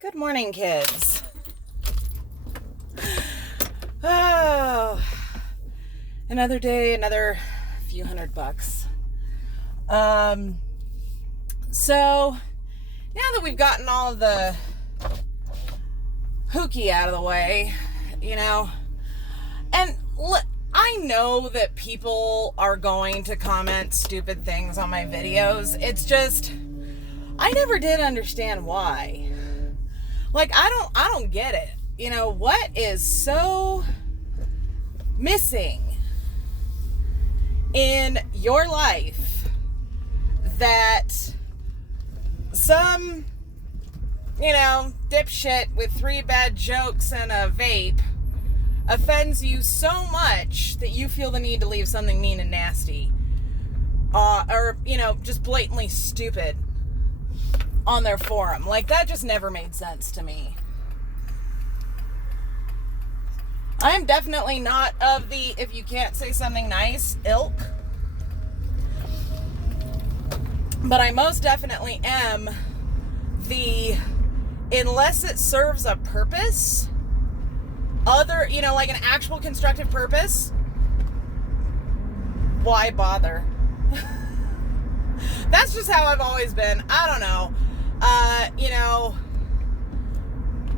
Good morning, kids. Oh, another day, another few $100. So now that we've gotten all of the hooky out of the way, and I know that people are going to comment stupid things on my videos. It's just, I never did understand why. Like, I don't get it. What is so missing in your life that some, dipshit with 3 bad jokes and a vape offends you so much that you feel the need to leave something mean and nasty, or just blatantly stupid on their forum. Like, that just never made sense to me. I'm definitely not of the if you can't say something nice ilk, but I most definitely am the unless it serves a purpose, like an actual constructive purpose, why bother? That's just how I've always been. I don't know.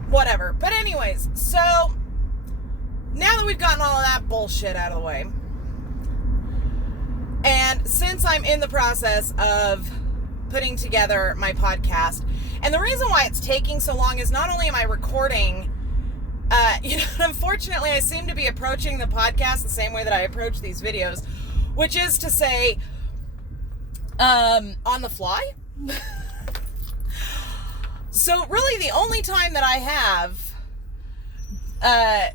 Whatever. But anyways, so now that we've gotten all of that bullshit out of the way, and since I'm in the process of putting together my podcast, and the reason why it's taking so long is not only am I recording, unfortunately I seem to be approaching the podcast the same way that I approach these videos, which is to say, on the fly. So really the only time that I have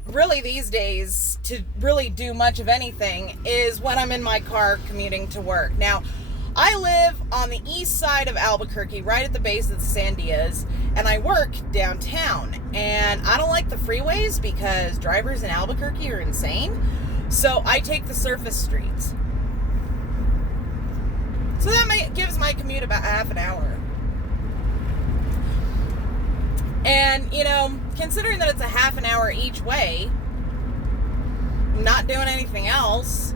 really these days to really do much of anything is when I'm in my car commuting to work. Now, I live on the east side of Albuquerque, right at the base of the Sandias, and I work downtown. And I don't like the freeways because drivers in Albuquerque are insane. So I take the surface streets. So that gives my commute about half an hour. And, considering that it's a half an hour each way, not doing anything else,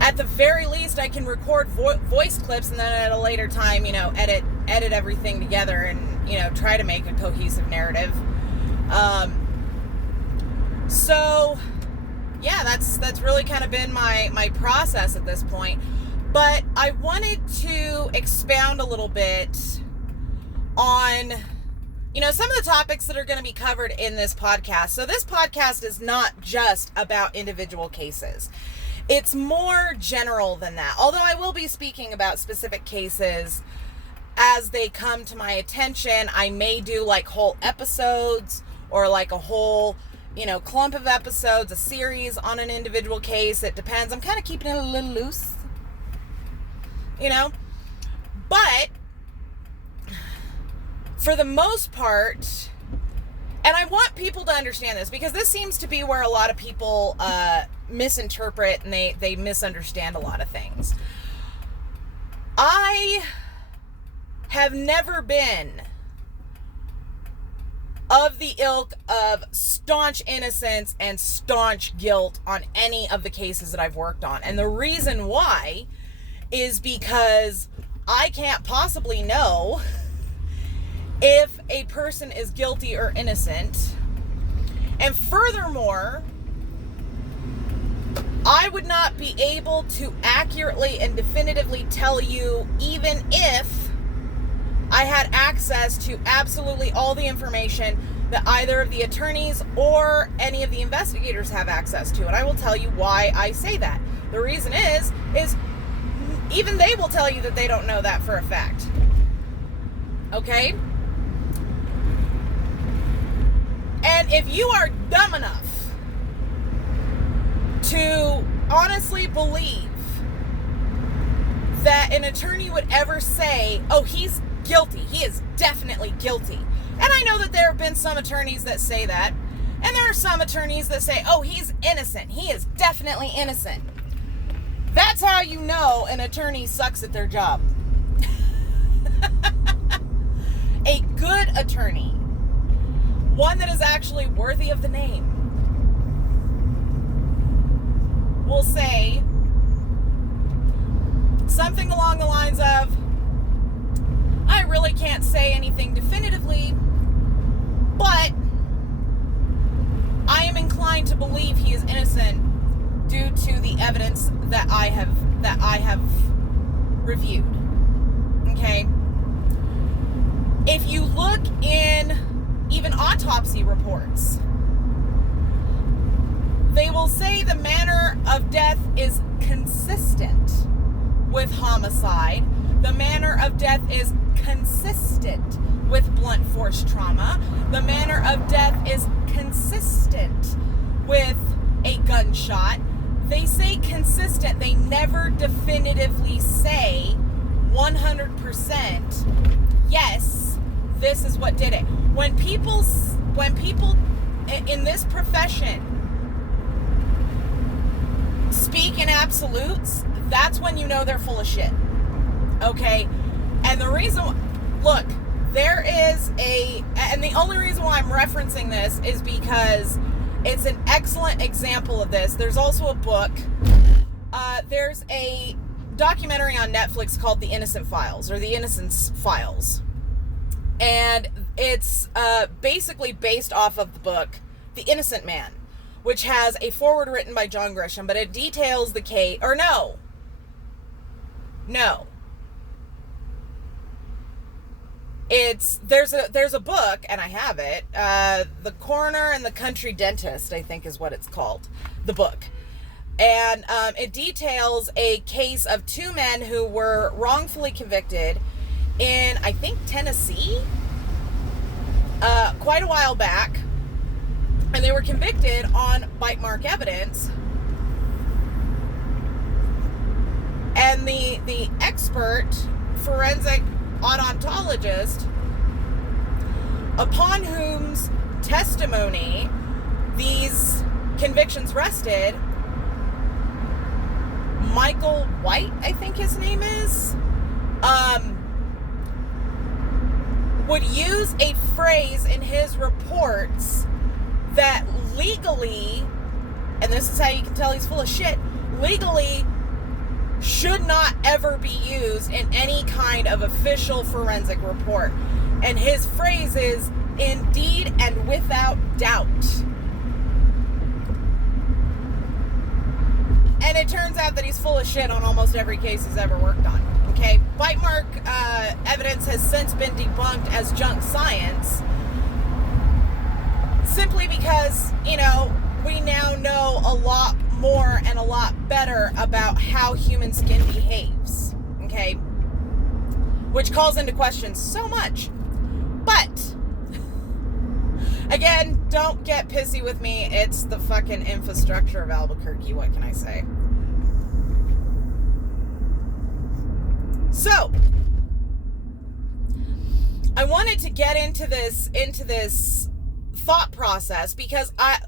at the very least I can record voice clips and then at a later time, edit everything together and, try to make a cohesive narrative. So, yeah, that's really kind of been my process at this point. But I wanted to expound a little bit on, some of the topics that are going to be covered in this podcast. So this podcast is not just about individual cases. It's more general than that. Although I will be speaking about specific cases as they come to my attention. I may do like whole episodes or like a whole, clump of episodes, a series on an individual case. It depends. I'm kind of keeping it a little loose. But for the most part, and I want people to understand this because this seems to be where a lot of people misinterpret and they misunderstand a lot of things. I have never been of the ilk of staunch innocence and staunch guilt on any of the cases that I've worked on. And the reason why is because I can't possibly know if a person is guilty or innocent. And furthermore, I would not be able to accurately and definitively tell you, even if I had access to absolutely all the information that either of the attorneys or any of the investigators have access to. And I will tell you why I say that. The reason is even they will tell you that they don't know that for a fact. Okay? And if you are dumb enough to honestly believe that an attorney would ever say, oh, he's guilty, he is definitely guilty. And I know that there have been some attorneys that say that. And there are some attorneys that say, oh, he's innocent, he is definitely innocent. That's how you know an attorney sucks at their job. A good attorney one that is actually worthy of the name, will say something along the lines of, I really can't say anything definitively, but I am inclined to believe he is innocent due to the evidence that I have reviewed. Okay? If you look in even autopsy reports, they will say the manner of death is consistent with homicide. The manner of death is consistent with blunt force trauma. The manner of death is consistent with a gunshot. They say consistent. They never definitively say 100%, yes, this is what did it. When people in this profession speak in absolutes, that's when you know they're full of shit. Okay? And the reason, look, and the only reason why I'm referencing this is because it's an excellent example of this. There's also a book. There's a documentary on Netflix called The Innocent Files, or The Innocence Files. And it's basically based off of the book The Innocent Man, which has a foreword written by John Grisham, but it details the case, or no. There's a book, and I have it, The Coroner and the Country Dentist, I think is what it's called, the book. And it details a case of two men who were wrongfully convicted in, I think, Tennessee, quite a while back. And they were convicted on bite mark evidence. And the expert forensic odontologist, upon whose testimony these convictions rested, Michael White, I think his name is, would use a phrase in his reports that legally, and this is how you can tell he's full of shit, legally should not ever be used in any kind of official forensic report. And his phrase is, indeed and without doubt. And it turns out that he's full of shit on almost every case he's ever worked on. Okay? Bite mark evidence has since been debunked as junk science, simply because, we now know a lot more and a lot better about how human skin behaves. Okay? Which calls into question so much. But, again, don't get pissy with me. It's the fucking infrastructure of Albuquerque. What can I say? So, I wanted to get into this thought process because part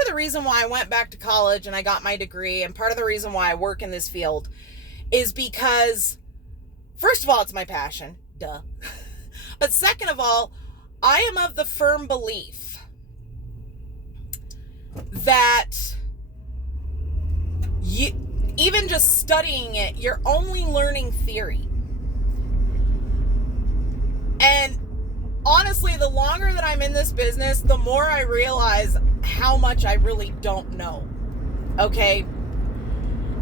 of the reason why I went back to college and I got my degree, and part of the reason why I work in this field, is because, first of all, it's my passion. Duh. But second of all, I am of the firm belief that even just studying it, you're only learning theory. And honestly, the longer that I'm in this business, the more I realize how much I really don't know. Okay?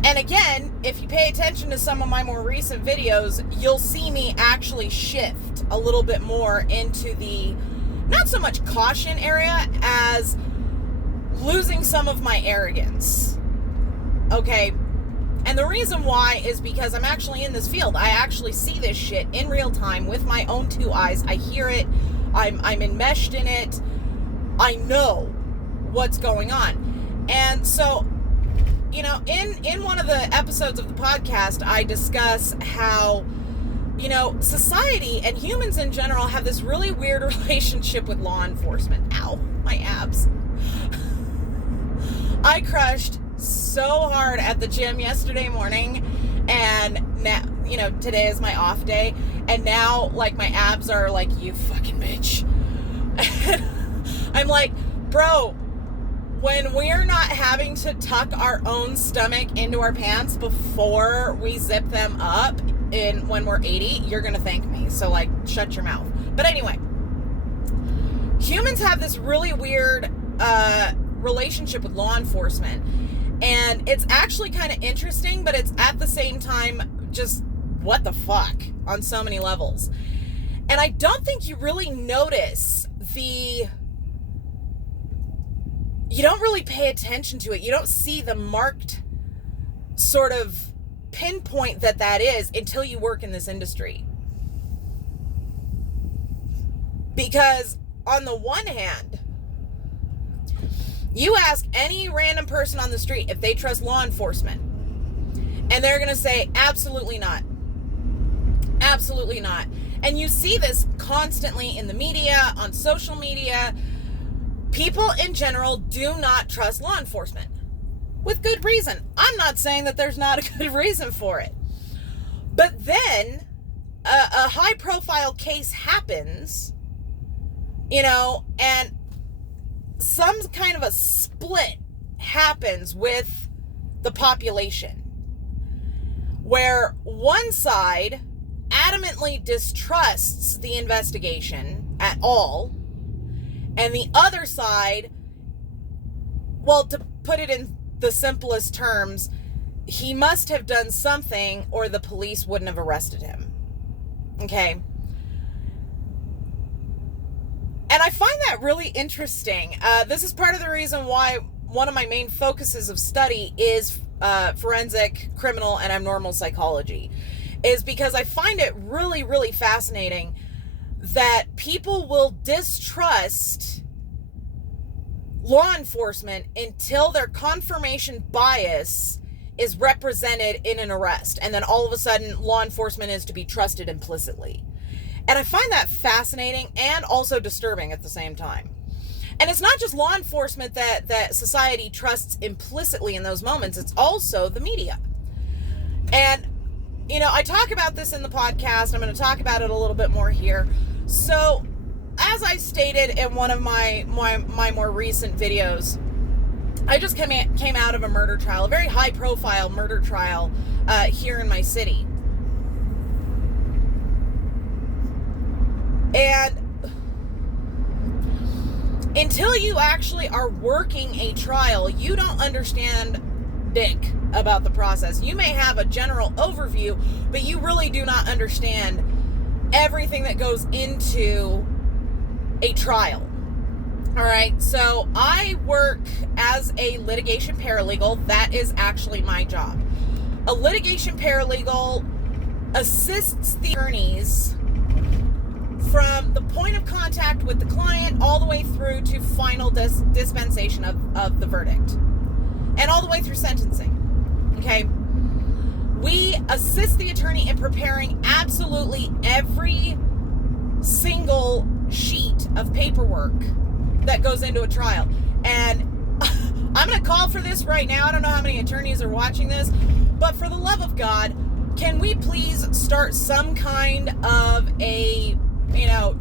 And again, if you pay attention to some of my more recent videos, you'll see me actually shift a little bit more into the not so much caution area as losing some of my arrogance. Okay? And the reason why is because I'm actually in this field. I actually see this shit in real time with my own two eyes. I hear it. I'm enmeshed in it. I know what's going on. And so, in one of the episodes of the podcast, I discuss how, society and humans in general have this really weird relationship with law enforcement. Ow, my abs. I crushed so hard at the gym yesterday morning, and now, today is my off day, and now, my abs are like, you fucking bitch. I'm like, bro, when we're not having to tuck our own stomach into our pants before we zip them up when we're 80, you're going to thank me. So, like, shut your mouth. But anyway, humans have this really weird relationship with law enforcement. And it's actually kind of interesting, but it's at the same time just what the fuck on so many levels. And I don't think you really notice you don't really pay attention to it. You don't see the marked sort of pinpoint that is until you work in this industry. Because on the one hand, you ask any random person on the street if they trust law enforcement, and they're going to say, absolutely not. Absolutely not. And you see this constantly in the media, on social media. People in general do not trust law enforcement. With good reason. I'm not saying that there's not a good reason for it. But then, a high-profile case happens, and some kind of a split happens with the population, where one side adamantly distrusts the investigation at all, and the other side, well, to put it in the simplest terms, he must have done something or the police wouldn't have arrested him. Okay? And I find that really interesting. This is part of the reason why one of my main focuses of study is forensic, criminal, and abnormal psychology. Is because I find it really, really fascinating that people will distrust law enforcement until their confirmation bias is represented in an arrest. And then all of a sudden, law enforcement is to be trusted implicitly. And I find that fascinating and also disturbing at the same time. And it's not just law enforcement that society trusts implicitly in those moments. It's also the media. And, I talk about this in the podcast. I'm going to talk about it a little bit more here. So, as I stated in one of my more recent videos, I just came out of a murder trial, a very high-profile murder trial here in my city. And until you actually are working a trial, you don't understand dick about the process. You may have a general overview, but you really do not understand everything that goes into a trial. All right, so I work as a litigation paralegal. That is actually my job. A litigation paralegal assists the attorneys from the point of contact with the client all the way through to final dispensation of the verdict, and all the way through sentencing. Okay? We assist the attorney in preparing absolutely every single sheet of paperwork that goes into a trial. And I'm going to call for this right now. I don't know how many attorneys are watching this, but for the love of God, can we please start some kind of a,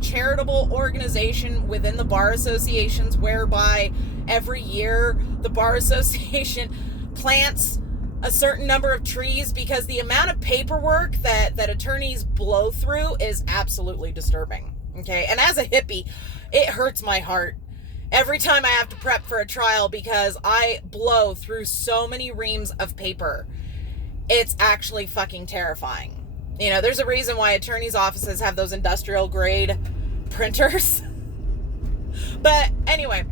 charitable organization within the bar associations whereby every year the bar association plants a certain number of trees, because the amount of paperwork that attorneys blow through is absolutely disturbing. Okay. And as a hippie, it hurts my heart every time I have to prep for a trial, because I blow through so many reams of paper. It's actually fucking terrifying. There's a reason why attorneys' offices have those industrial grade printers. But anyway,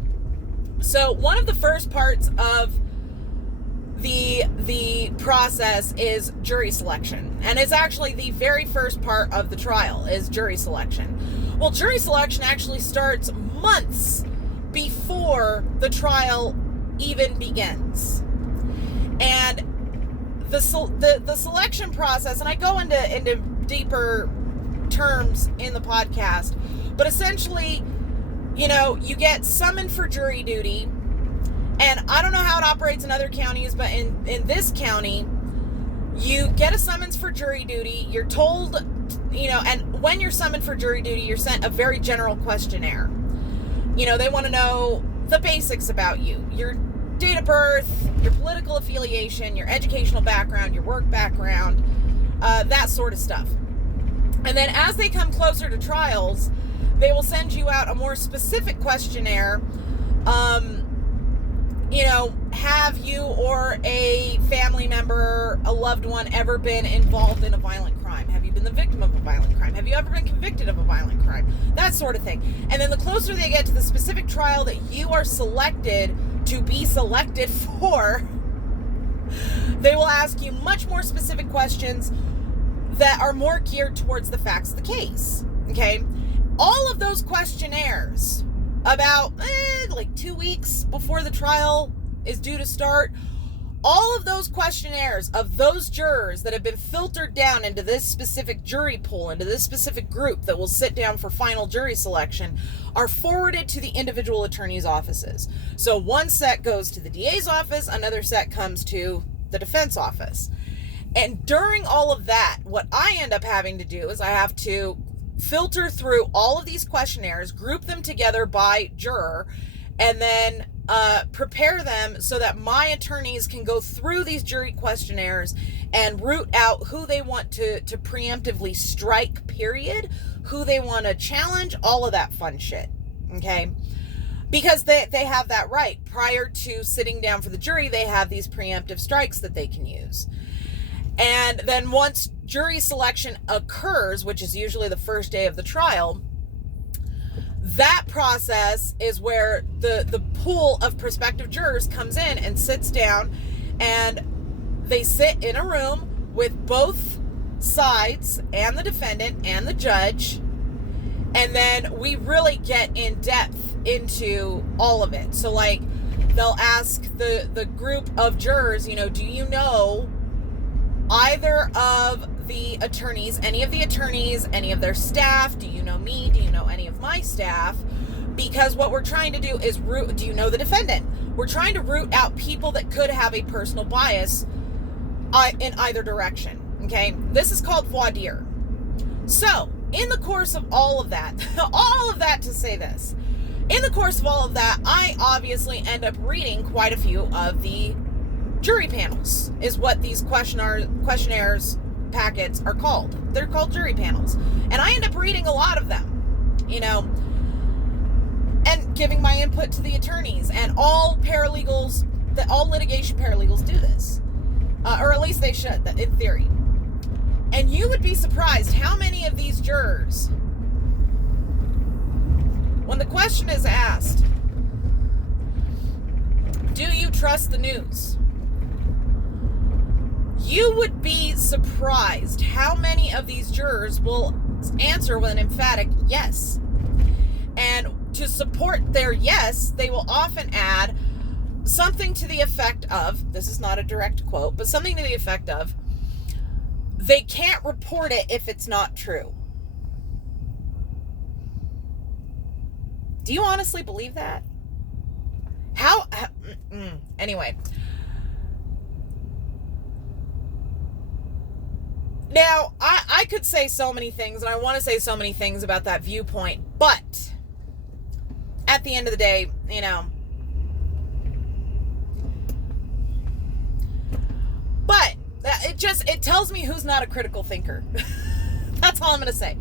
so one of the first parts of the process is jury selection. And it's actually the very first part of the trial is jury selection. Well, jury selection actually starts months before the trial even begins. And the selection process, and I go into deeper terms in the podcast, but essentially, you get summoned for jury duty. And I don't know how it operates in other counties, but in this county, you get a summons for jury duty. You're told, and when you're summoned for jury duty, you're sent a very general questionnaire. They want to know the basics about you, your date of birth, your political affiliation, your educational background, your work background, that sort of stuff. And then as they come closer to trials, they will send you out a more specific questionnaire. Have you or a family member, a loved one, ever been involved in a violent crime? Have you been the victim of a violent crime? Have you ever been convicted of a violent crime? That sort of thing. And then the closer they get to the specific trial that you are selected to be selected for, they will ask you much more specific questions that are more geared towards the facts of the case. Okay? All of those questionnaires about 2 weeks before the trial is due to start, all of those questionnaires of those jurors that have been filtered down into this specific jury pool, into this specific group that will sit down for final jury selection, are forwarded to the individual attorney's offices. So one set goes to the DA's office, another set comes to the defense office. And during all of that, what I end up having to do is I have to filter through all of these questionnaires, group them together by juror, and then prepare them so that my attorneys can go through these jury questionnaires and root out who they want to preemptively strike, period, who they want to challenge, all of that fun shit, okay? Because they have that right. Prior to sitting down for the jury, they have these preemptive strikes that they can use. And then once jury selection occurs, which is usually the first day of the trial, that process is where the pool of prospective jurors comes in and sits down, and they sit in a room with both sides and the defendant and the judge, and then we really get in depth into all of it. So they'll ask the group of jurors, do you know either of the attorneys, any of the attorneys, any of their staff? Do you know me? Do you know any of my staff? Because what we're trying to do is do you know the defendant? We're trying to root out people that could have a personal bias in either direction, okay? This is called voir dire. So, in the course of all of that, all of that to say this, in the course of all of that, I obviously end up reading quite a few of the jury panels, is what these questionnaires packets are called. They're called jury panels. And I end up reading a lot of them, and giving my input to the attorneys. And all litigation paralegals do this. Or at least they should, in theory. And you would be surprised how many of these jurors, when the question is asked, do you trust the news? You would be surprised how many of these jurors will answer with an emphatic yes. And to support their yes, they will often add something to the effect of, this is not a direct quote, but something to the effect of, they can't report it if it's not true. Do you honestly believe that? Anyway. Now, I could say so many things, and I want to say so many things about that viewpoint, but at the end of the day, but it tells me who's not a critical thinker. That's all I'm going to say.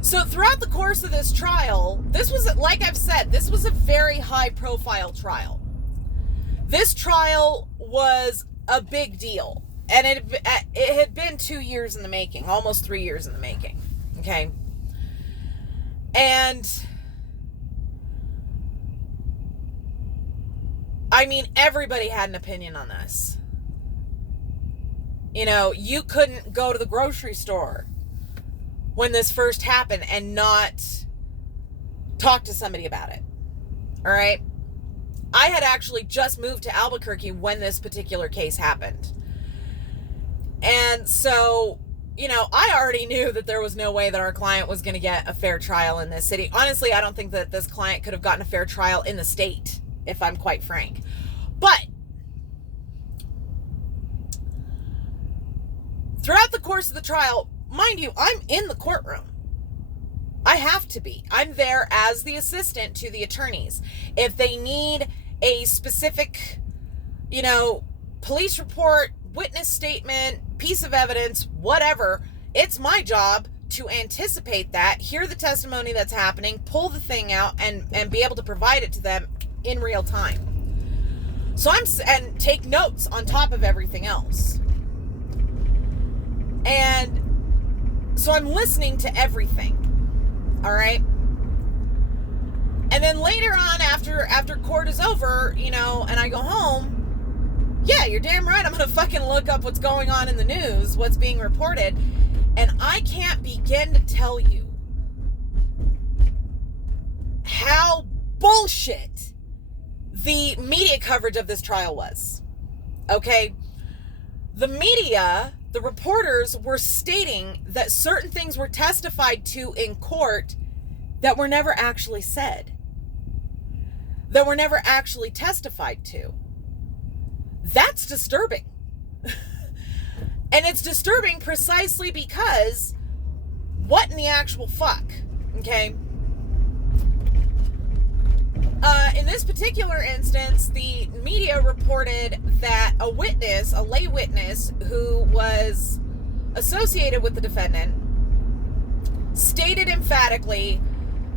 So throughout the course of this trial, this was, like I've said, this was a very high profile trial. This trial was a big deal. And it had been 2 years in the making, almost 3 years in the making. Okay. And everybody had an opinion on this. You couldn't go to the grocery store when this first happened and not talk to somebody about it. All right. I had actually just moved to Albuquerque when this particular case happened. And so, I already knew that there was no way that our client was going to get a fair trial in this city. Honestly, I don't think that this client could have gotten a fair trial in the state, if I'm quite frank. But throughout the course of the trial, mind you, I'm in the courtroom. I I have to be. I'm there as the assistant to the attorneys. If they need a specific, police report, witness statement, piece of evidence, whatever, it's my job to anticipate that, hear the testimony that's happening, pull the thing out, and be able to provide it to them in real time. And take notes on top of everything else. And so I'm listening to everything. All right. And then later on, after court is over, and I go home, yeah, you're damn right. I'm going to fucking look up what's going on in the news, what's being reported. And I can't begin to tell you how bullshit the media coverage of this trial was. Okay? The media, the reporters were stating that certain things were testified to in court that were never actually said, that were never actually testified to. That's disturbing. And it's disturbing precisely because what in the actual fuck? Okay? In this particular instance, the media reported that a lay witness who was associated with the defendant, stated emphatically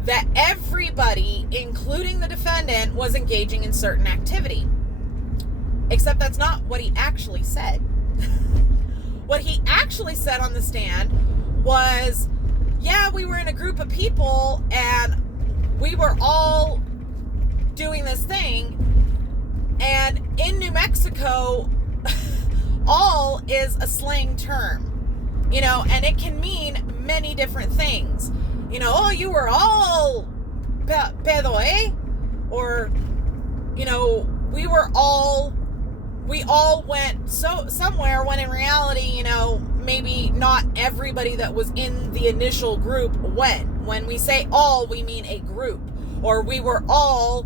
that everybody, including the defendant, was engaging in certain activity. Except that's not what he actually said. What he actually said on the stand was, yeah, we were in a group of people and we were all doing this thing, and in New Mexico, all is a slang term, and it can mean many different things. Oh, you were all pedo, eh? Or, we all went somewhere, when in reality, maybe not everybody that was in the initial group went. When we say all, we mean a group. Or we were all,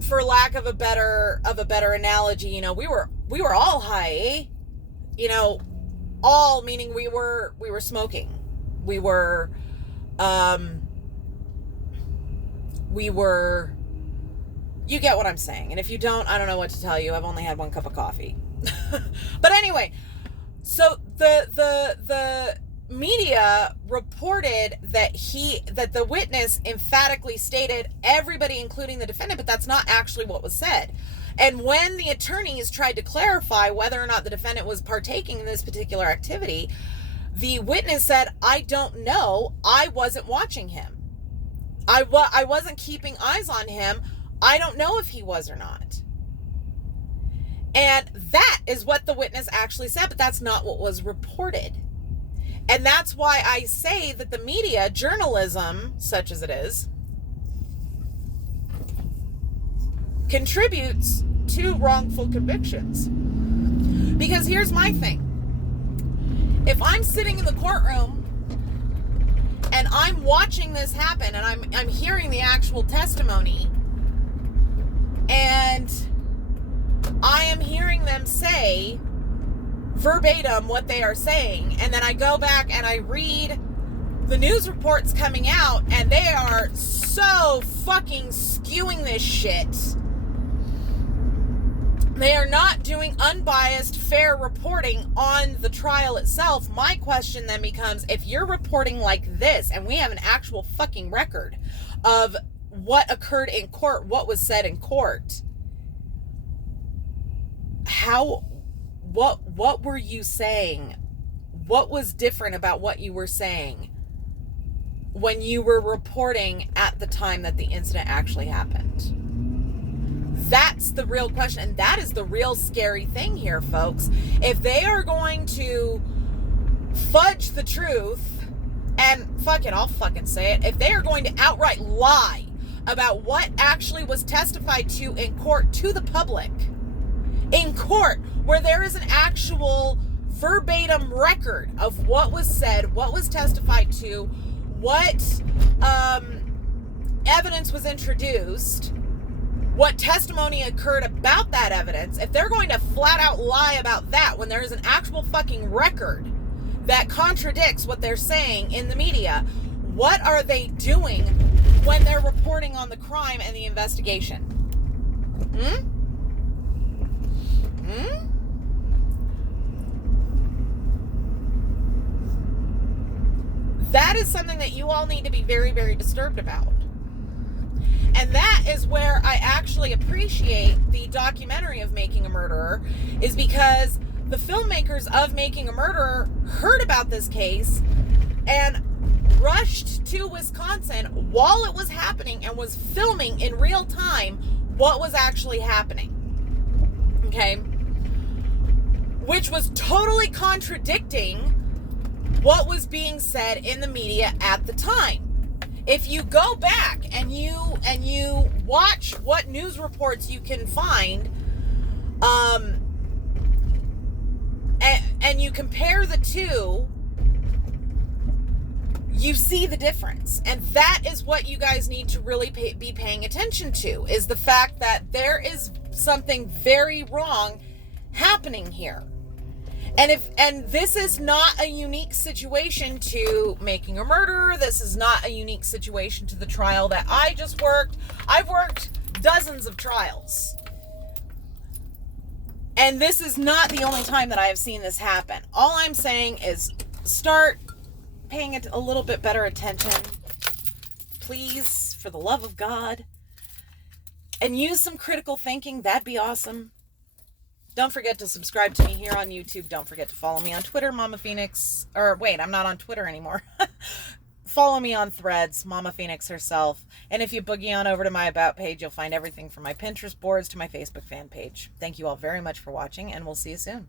for lack of a better analogy, we were all high, eh? All meaning we were smoking. We were, you get what I'm saying. And if you don't, I don't know what to tell you. I've only had one cup of coffee. But anyway, so the media reported that the witness emphatically stated everybody, including the defendant, but that's not actually what was said. And when the attorneys tried to clarify whether or not the defendant was partaking in this particular activity, the witness said, I don't know. I wasn't watching him. I wasn't keeping eyes on him. I don't know if he was or not. And that is what the witness actually said, but that's not what was reported. And that's why I say that the media, journalism, such as it is, contributes to wrongful convictions. Because here's my thing. If I'm sitting in the courtroom and I'm watching this happen and I'm hearing the actual testimony, and I am hearing them say verbatim what they are saying, and then I go back and I read the news reports coming out, and they are so fucking skewing this shit. They are not doing unbiased, fair reporting on the trial itself. My question then becomes, if you're reporting like this, and we have an actual fucking record of what occurred in court, what was said in court, what were you saying? What was different about what you were saying when you were reporting at the time that the incident actually happened? That's the real question, and that is the real scary thing here, folks. If they are going to fudge the truth, and fuck it, I'll fucking say it, if they are going to outright lie about what actually was testified to in court to the public, in court, where there is an actual verbatim record of what was said, what was testified to, what evidence was introduced, what testimony occurred about that evidence, if they're going to flat out lie about that when there is an actual fucking record that contradicts what they're saying in the media. What are they doing when they're reporting on the crime and the investigation? That is something that you all need to be very, very disturbed about. And that is where I actually appreciate the documentary of Making a Murderer, is because the filmmakers of Making a Murderer heard about this case and rushed to Wisconsin while it was happening and was filming in real time what was actually happening. Okay? Which was totally contradicting what was being said in the media at the time. If you go back and you watch what news reports you can find, and you compare the two, you see the difference. And that is what you guys need to really be paying attention to, is the fact that there is something very wrong happening here. And this is not a unique situation to Making a Murderer. This is not a unique situation to the trial that I just worked. I've worked dozens of trials. And this is not the only time that I have seen this happen. All I'm saying is start paying it a little bit better attention. Please, for the love of God. And use some critical thinking. That'd be awesome. Don't forget to subscribe to me here on YouTube. Don't forget to follow me on Twitter, Mama Phoenix. Or wait, I'm not on Twitter anymore. Follow me on Threads, Mama Phoenix herself. And if you boogie on over to my About page, you'll find everything from my Pinterest boards to my Facebook fan page. Thank you all very much for watching, and we'll see you soon.